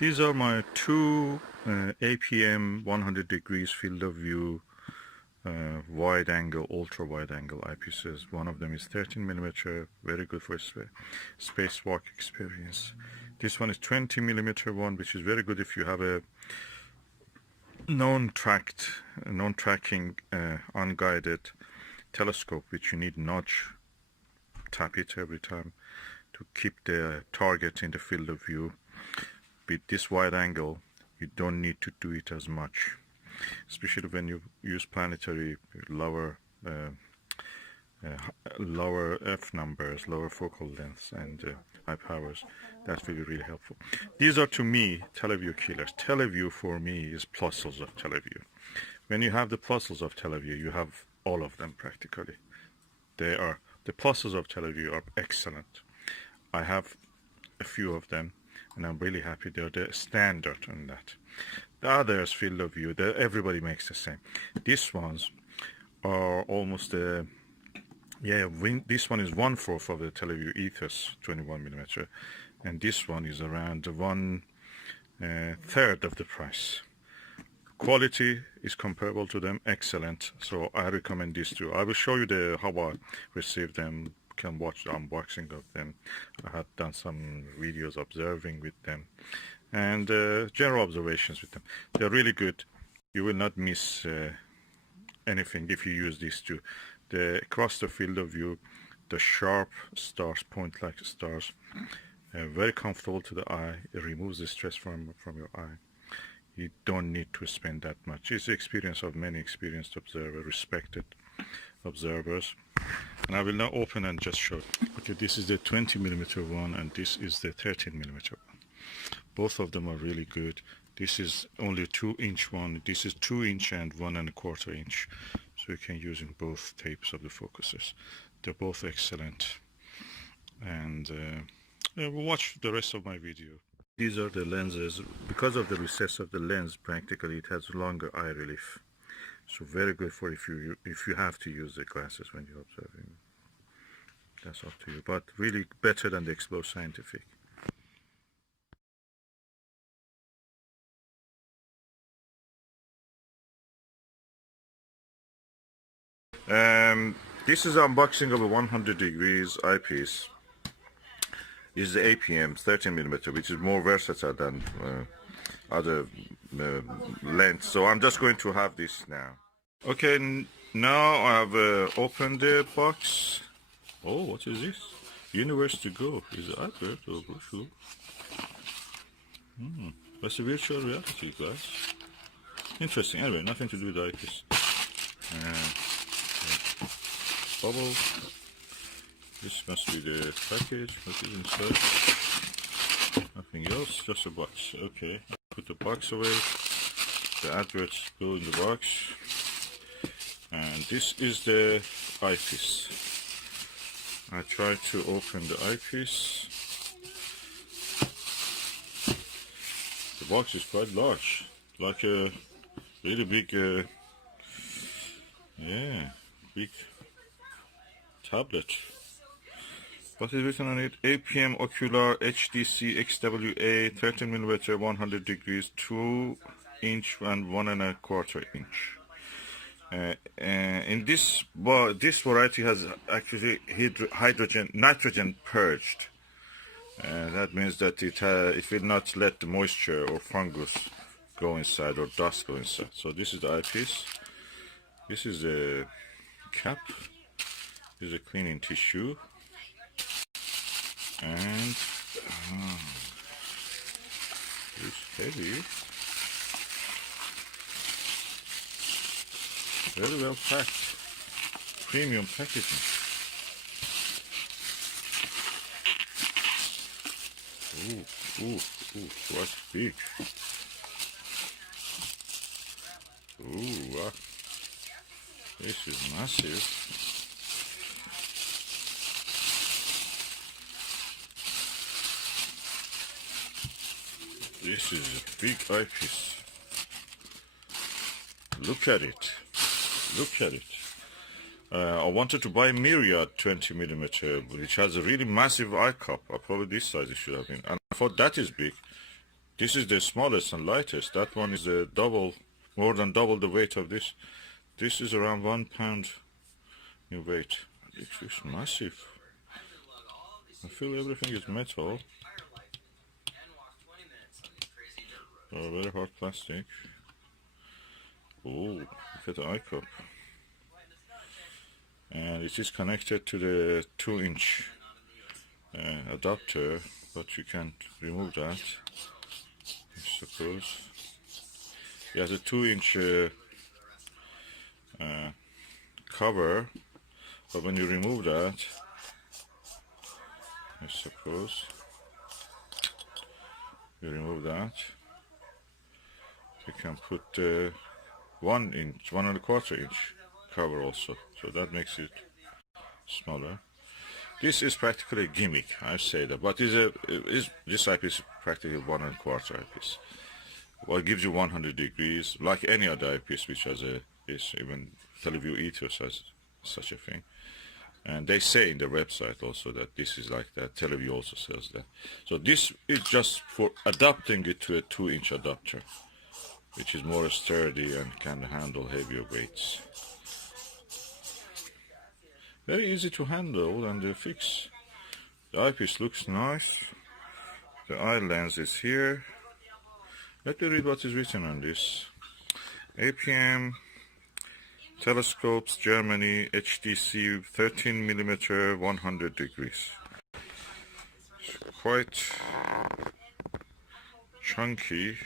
These are my two APM 100 degrees field of view wide angle, ultra wide angle eyepieces. One of them is 13mm, very good for spacewalk experience. This one is 20mm one, which is very good if you have a non-tracking, unguided telescope, which you need nudge, tap it every time to keep the target in the field of view. With this wide angle, you don't need to do it as much, especially when you use planetary lower f numbers, lower focal lengths, and high powers. That will be really helpful. These are, to me, Televue killers. Televue for me is Plossls of Televue. When you have the Plossls of Televue, you have all of them practically. The Plossls of Televue are excellent. I have a few of them, and I'm really happy. They're the standard on that. The others, field of view, everybody makes the same. These ones are almost this one is 1/4 of the Televue Ethos 21mm, and this one is around 1/3 of the price. Quality is comparable to them, excellent. So I recommend these two. I will show you how I received them. Can watch the unboxing of them. I have done some videos observing with them, and general observations with them. They're really good. You will not miss anything if you use these two. Across the field of view, the sharp stars, point like stars, very comfortable to the eye. It removes the stress from your eye. You don't need to spend that much. It's the experience of many experienced observers, respected observers. And I will now open and just show. Okay, this is the 20mm one, and this is the 13mm one. Both of them are really good. This is only 2-inch one. This is 2-inch and 1¼ inch. So you can use in both tapes of the focusers. They're both excellent. And we'll watch the rest of my video. These are the lenses. Because of the recess of the lens, practically it has longer eye relief. So very good for if you have to use the glasses when you're observing. That's up to you, but really better than the Explore Scientific. This is unboxing of a 100 degrees eyepiece. This is the APM 13mm, which is more versatile than other lengths. So I'm just going to have this now. Okay, now I've opened the box. Oh, what is this? Universe to Go. Is it advert or brochure? That's a virtual reality, guys. Interesting. Anyway, nothing to do with the eyepiece. Bubble. This must be the package. What is inside? Nothing else, just a box. Okay, put the box away. The adverts go in the box. And this is the eyepiece. I try to open the eyepiece. The box is quite large, like a really big, big tablet. What is written on it? APM Ocular HDC XWA 13mm 100 degrees 2-inch and 1¼ inch. In this variety has actually nitrogen purged. That means that it will not let the moisture or fungus go inside or dust go inside. So this is the eyepiece. This is the cap. This is a cleaning tissue. And it's heavy. Very well packed. Premium packaging. Ooh, what's big? Ooh, wow. This is massive. This is a big eyepiece. Look at it. Look at it. I wanted to buy Myriad 20mm, which has a really massive eye cup. Probably this size it should have been. And I thought that is big. This is the smallest and lightest. That one is the double, more than double the weight of this. This is around 1 pound in weight. It is massive. I feel everything is metal. Very hard plastic. Oh, look at the eye cup. And it is connected to the 2-inch adapter, but you can't remove that, I suppose. It has a 2-inch cover, but when you remove that, I suppose, you remove that, you can put 1.25 inch cover also, so that makes it smaller. This is practically a gimmick, I say that, but this eyepiece is practically 1.25 eyepiece. Well, it gives you 100 degrees, like any other eyepiece which has even Televue Ethos has such a thing. And they say in their website also that this is like that. Televue also sells that. So this is just for adapting it to a 2-inch adapter, which is more sturdy and can handle heavier weights. Very easy to handle and fix. The eyepiece looks nice. The eye lens is here. Let me read what is written on this. APM Telescopes, Germany, HDC 13mm, 100 degrees. Quite chunky.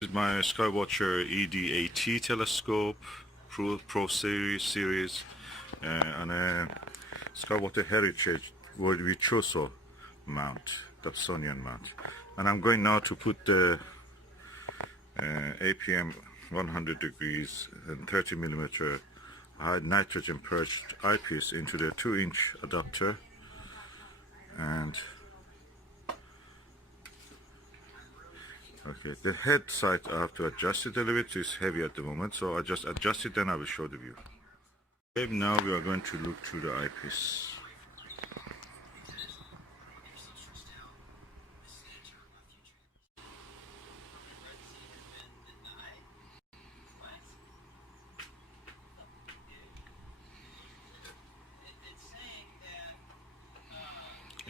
This is my Skywatcher ED-AT telescope, Pro series, and a Skywatcher Heritage Virtuoso mount, Dobsonian mount. And I'm going now to put the APM 100 degrees and 30mm high nitrogen purged eyepiece into the 2-inch adapter, and okay, the head side I have to adjust it a little bit. It's heavy at the moment, so I just adjust it, then I will show the view. Okay, now we are going to look through the eyepiece.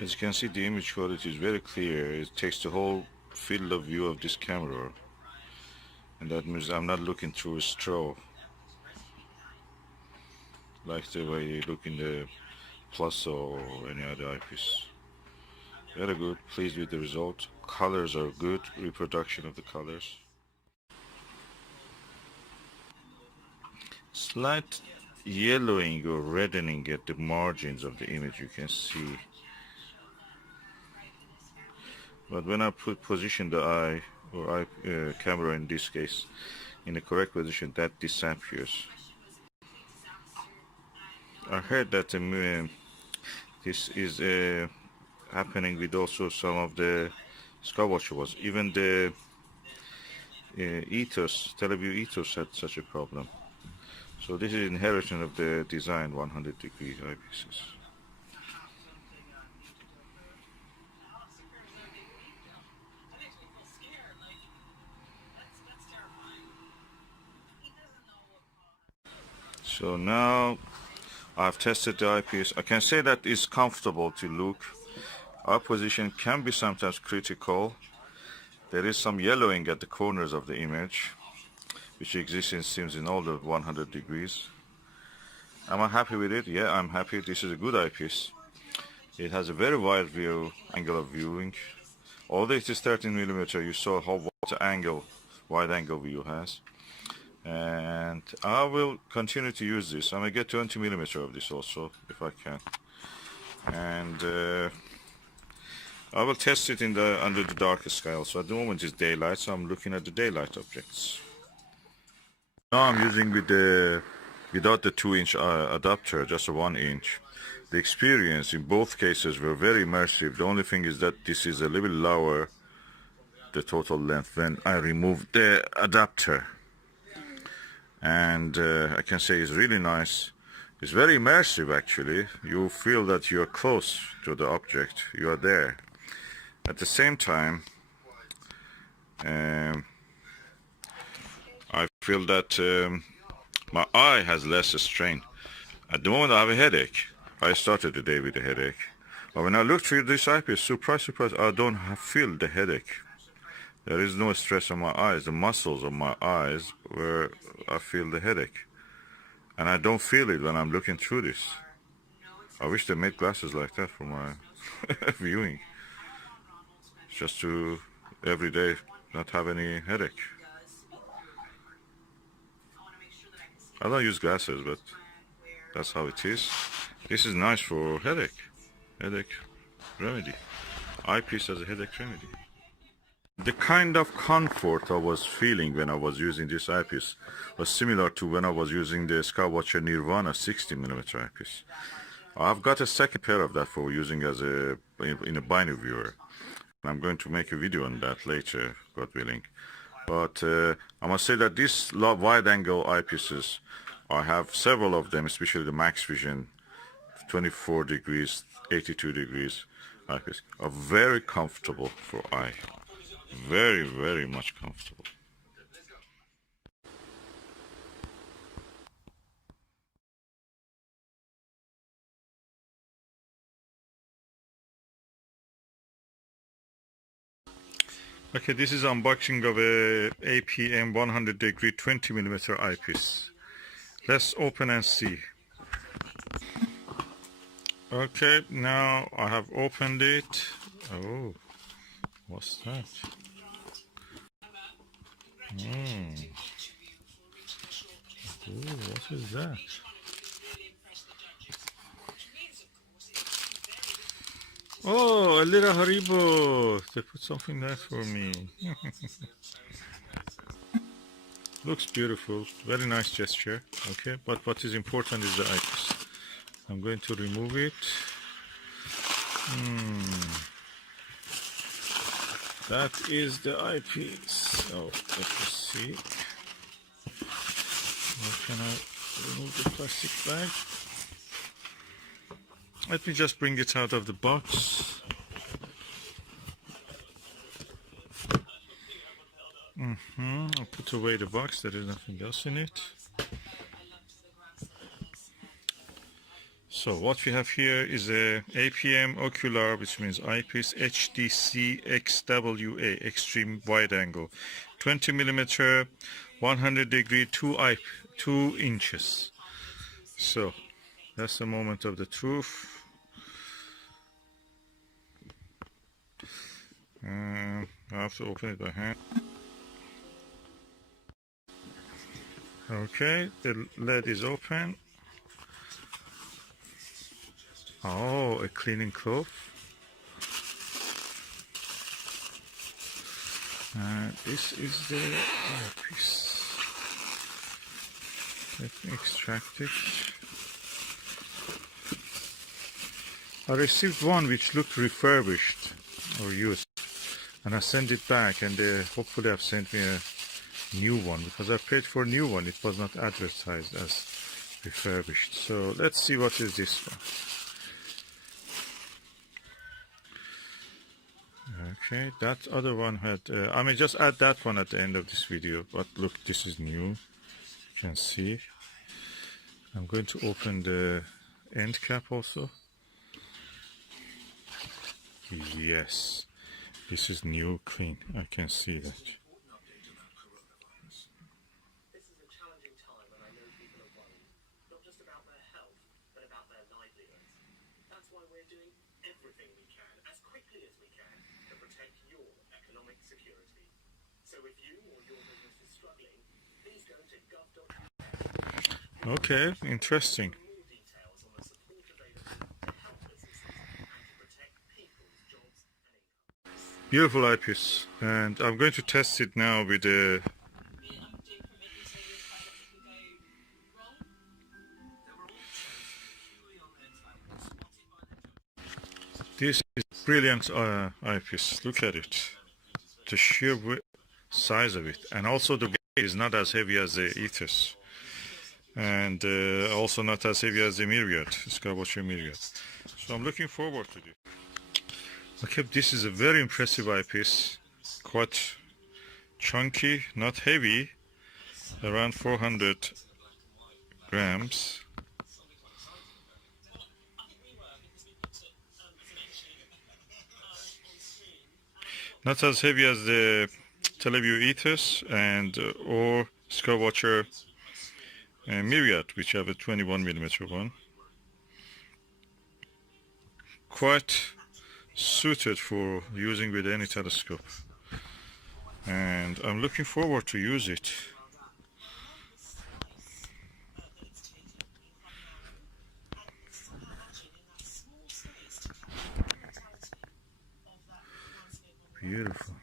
As you can see, the image quality is very clear. It takes the whole field of view of this camera, and that means I'm not looking through a straw like the way you look in the Plossl or any other eyepiece. Very good, pleased with the result. Colors are good, reproduction of the colors. Slight yellowing or reddening at the margins of the image, you can see. But when I position the eye or camera in this case in the correct position, that disappears. I heard that this is happening with also some of the Skywatcher was. Even the Ethos, Televue Ethos had such a problem. So this is inheritance of the design 100 degree eyepieces. So now I've tested the eyepiece. I can say that it's comfortable to look. Eye position can be sometimes critical. There is some yellowing at the corners of the image, which exists in seems in all the 100 degrees. Am I happy with it? Yeah, I'm happy. This is a good eyepiece. It has a very wide view, angle of viewing. Although it is 13mm, you saw how wide angle view has. And I will continue to use this. I may get 20mm of this also if I can. And I will test it in under the darkest sky also. At the moment it's daylight, so I'm looking at the daylight objects. Now I'm using without the 2-inch adapter, just a 1-inch. The experience in both cases were very immersive. The only thing is that this is a little lower, the total length, when I remove the adapter. And I can say it's really nice. It's very immersive actually. You feel that you're close to the object, you are there. At the same time, I feel that my eye has less strain. At the moment I have a headache. I started the day with a headache. But when I look through this eyepiece, surprise, surprise, I don't feel the headache. There is no stress on my eyes. The muscles of my eyes where I feel the headache. And I don't feel it when I'm looking through this. I wish they made glasses like that for my viewing. Just to, every day, not have any headache. I don't use glasses, but that's how it is. This is nice for headache remedy. Eyepiece as a headache remedy. The kind of comfort I was feeling when I was using this eyepiece was similar to when I was using the Skywatcher Nirvana 60mm eyepiece. I've got a second pair of that for using as in a binary viewer. I'm going to make a video on that later, God willing. But I must say that these wide-angle eyepieces, I have several of them, especially the Max Vision 24 degrees, 82 degrees eyepiece, are very comfortable for eye. Very, very much comfortable. Okay, this is unboxing of a APM 100 degree 20mm eyepiece. Let's open and see. Okay, now I have opened it. Oh, what's that? Oh, what is that? Oh, a little Haribo. They put something there for me. Looks beautiful. Very nice gesture. Okay, but what is important is the eyepiece. I'm going to remove it. That is the eyepiece. Oh, let me see. How can I remove the plastic bag? Let me just bring it out of the box. I'll put away the box. There is nothing else in it. So what we have here is a APM ocular, which means eyepiece HDC XWA, extreme wide angle, 20mm, 100 degree, 2 inches. So that's the moment of the truth. I have to open it by hand. Okay, the lid is open. Oh, a cleaning cloth. This is the eyepiece. Let me extract it. I received one which looked refurbished or used, and I sent it back, and they hopefully have sent me a new one, because I paid for a new one. It was not advertised as refurbished. So let's see what is this one. Okay, that other one had, I may just add that one at the end of this video, but look, this is new. You can see. I'm going to open the end cap also. Yes, this is new, clean. I can see that. Okay, interesting. Beautiful eyepiece, and I'm going to test it now with the this is brilliant eyepiece. Look at it, the sheer size of it, and also the weight is not as heavy as the Ethos, and also not as heavy as the Myriad, Skywatcher Myriad. So I'm looking forward to this. Okay, this is a very impressive eyepiece, quite chunky, not heavy, around 400 grams. Not as heavy as the Televue Ethos and or Skywatcher Myriad, which have a 21mm one. Quite suited for using with any telescope, and I'm looking forward to use it. Beautiful.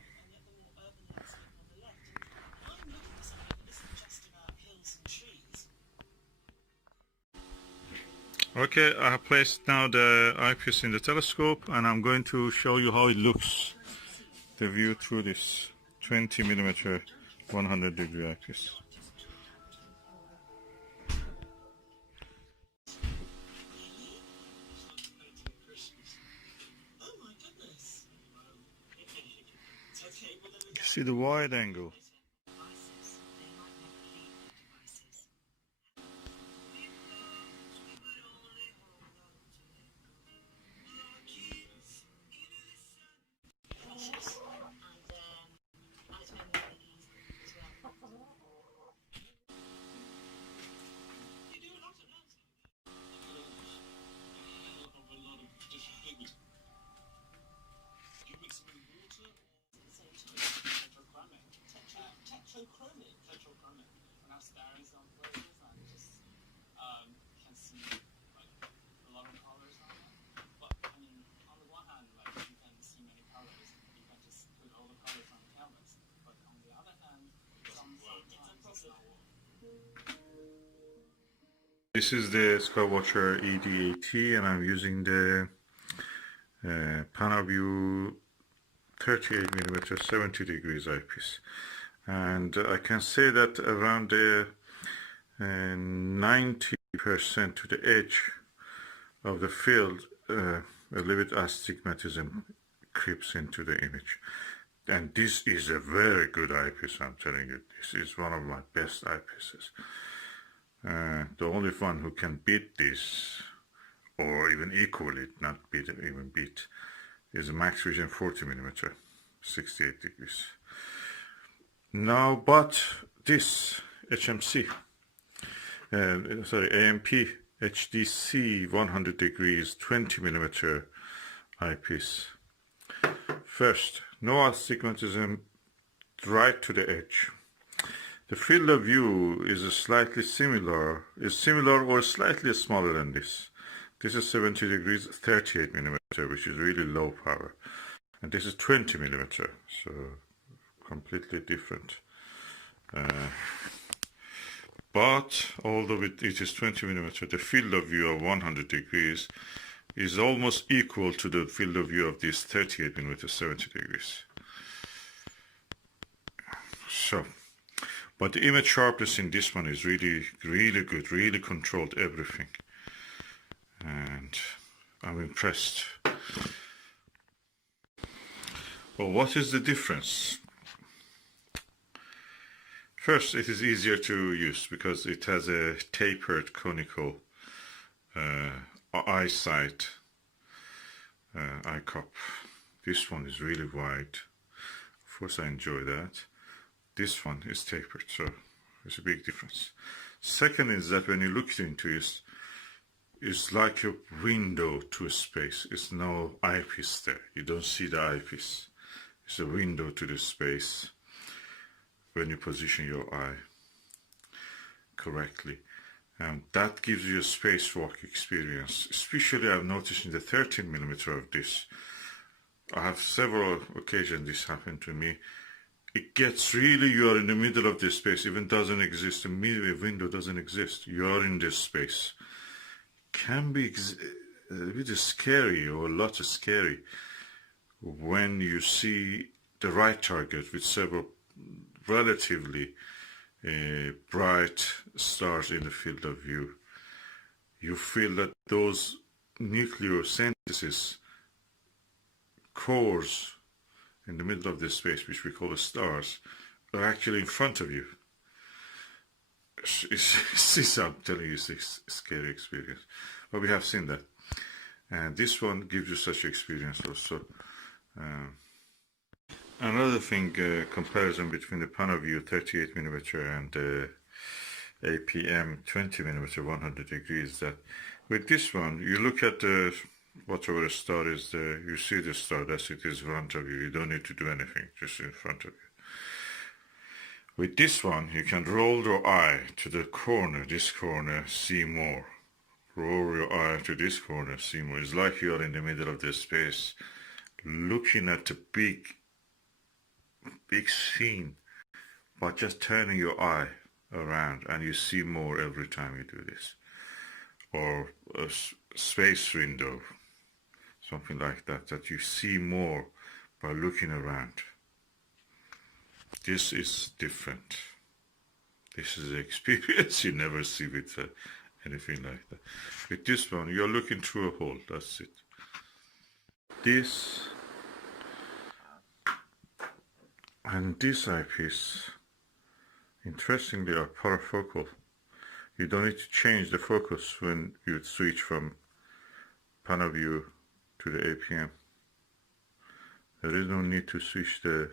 Okay, I have placed now the eyepiece in the telescope, and I'm going to show you how it looks, the view through this 20mm 100-degree eyepiece. You see the wide angle. This is the Skywatcher ED80, and I'm using the Televue 38mm 70 degrees eyepiece, and I can say that around the 90% to the edge of the field, a little bit astigmatism creeps into the image. And this is a very good eyepiece, I'm telling you. This is one of my best eyepieces. The only one who can beat this, or even equal it, not beat, even beat, is a Max Vision 40mm, 68 degrees. Now, but this HMC, APM HDC 100 degrees 20mm eyepiece. First, no astigmatism right to the edge. The field of view is slightly similar, or slightly smaller than this. This is 70 degrees 38mm, which is really low power, and this is 20mm, so completely different. But although it is 20mm, the field of view of 100 degrees is almost equal to the field of view of this 38mm 70 degrees. So, but the image sharpness in this one is really good, really controlled everything, and I'm impressed. Well, what is the difference? First, it is easier to use because it has a tapered conical eyesight eye cup. This one is really wide. Of course, I enjoy that. This one is tapered, so there's a big difference. Second is that when you look into it, it's like a window to a space. It's no eyepiece there. You don't see the eyepiece. It's a window to the space when you position your eye correctly. And that gives you a spacewalk experience. Especially I've noticed in the 13mm of this. I have several occasions this happened to me. It gets really, you are in the middle of this space, even doesn't exist, a window doesn't exist, you are in this space. Can be a bit scary, or a lot scary, when you see the right target with several relatively bright stars in the field of view. You feel that those nucleosynthesis cores in the middle of this space, which we call the stars, are actually in front of you. I'm telling you, it's a scary experience. But we have seen that. And this one gives you such experience also. Another thing, comparison between the Panaview 38mm and the APM 20mm 100 degrees, that with this one, you look at the whatever the star is there, you see the star, that's it, is in front of you. You don't need to do anything, just in front of you. With this one, you can roll your eye to the corner, this corner, see more. Roll your eye to this corner, see more. It's like you are in the middle of this space, looking at the big scene, but just turning your eye around and you see more every time you do this. Or a space window, something like that, that you see more by looking around. This is different. This is an experience you never see with anything like that. With this one, you're looking through a hole, that's it. This and this eyepiece, interestingly, are parafocal. You don't need to change the focus when you switch from Panaview to the APM. There is no need to switch to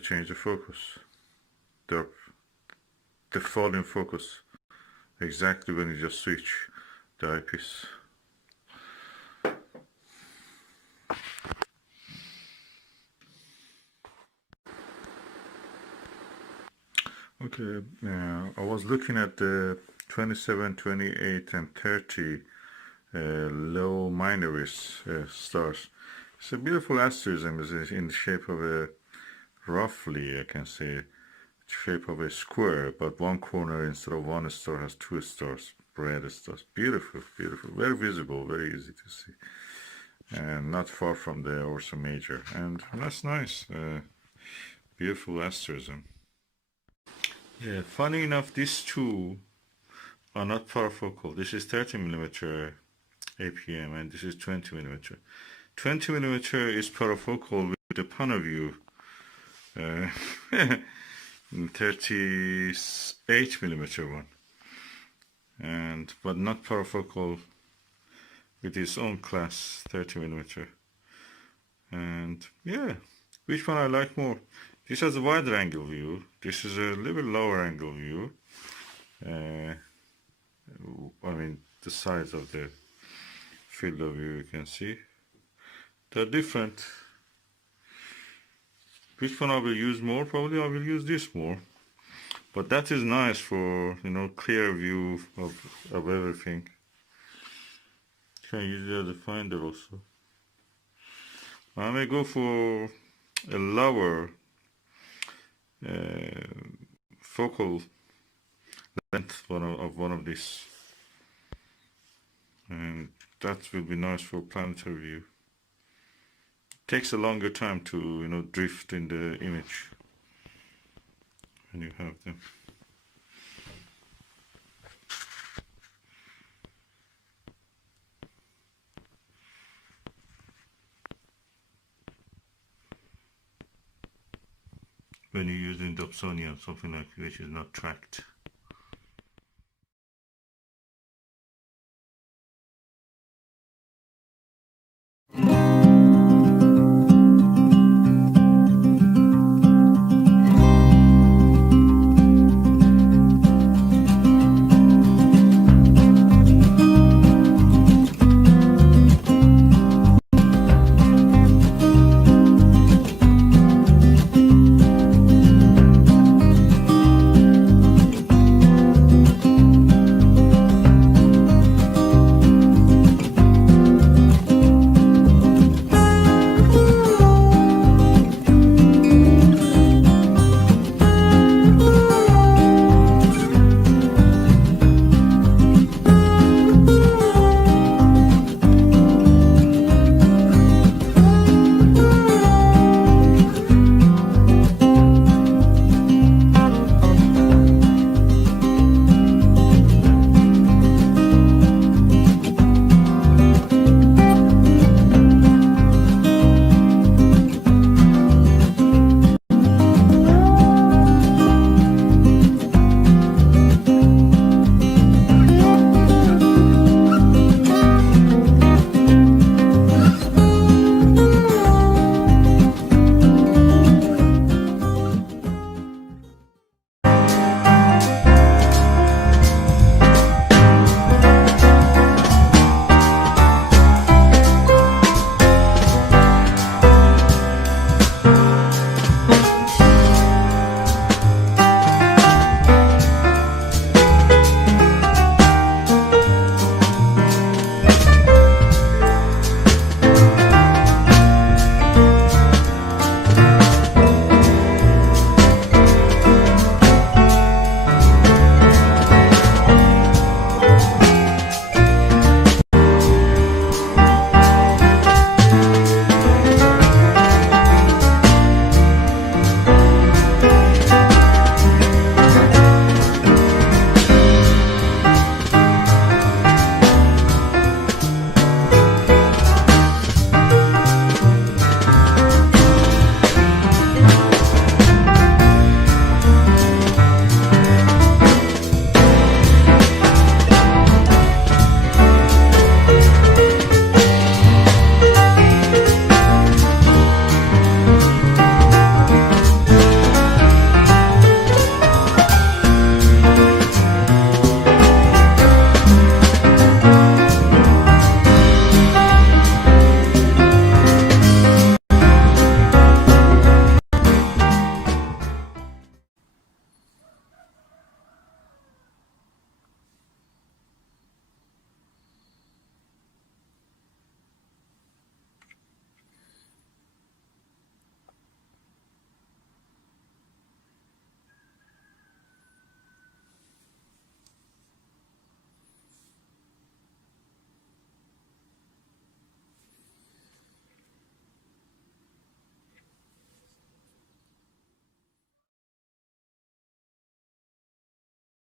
change the focus. They're fall in focus exactly when you just switch the eyepiece. Okay, I was looking at the 27, 28 and 30 low minoris stars. It's a beautiful asterism. It's in the shape of a, roughly I can say, shape of a square, but one corner instead of one star has two stars, red stars. Beautiful, beautiful, very visible, very easy to see, and not far from the Ursa Major, and that's nice. Beautiful asterism. Yeah, funny enough, these two are not parafocal. This is 30mm APM and this is 20mm. 20mm is parafocal with the Panaview 38mm one, and but not parafocal with its own class 30mm. And yeah, which one I like more? This has a wider angle view. This is a little lower angle view. I mean, the size of the field of view, you can see. They're different. Which one I will use more? Probably I will use this more. But that is nice for, you know, clear view of everything. You can use it as a finder also. I may go for a lower focal length of one of these, and that will be nice for planetary view. Takes a longer time to, you know, drift in the image when you have them. When you're using Dobsonian, something like which is not tracked.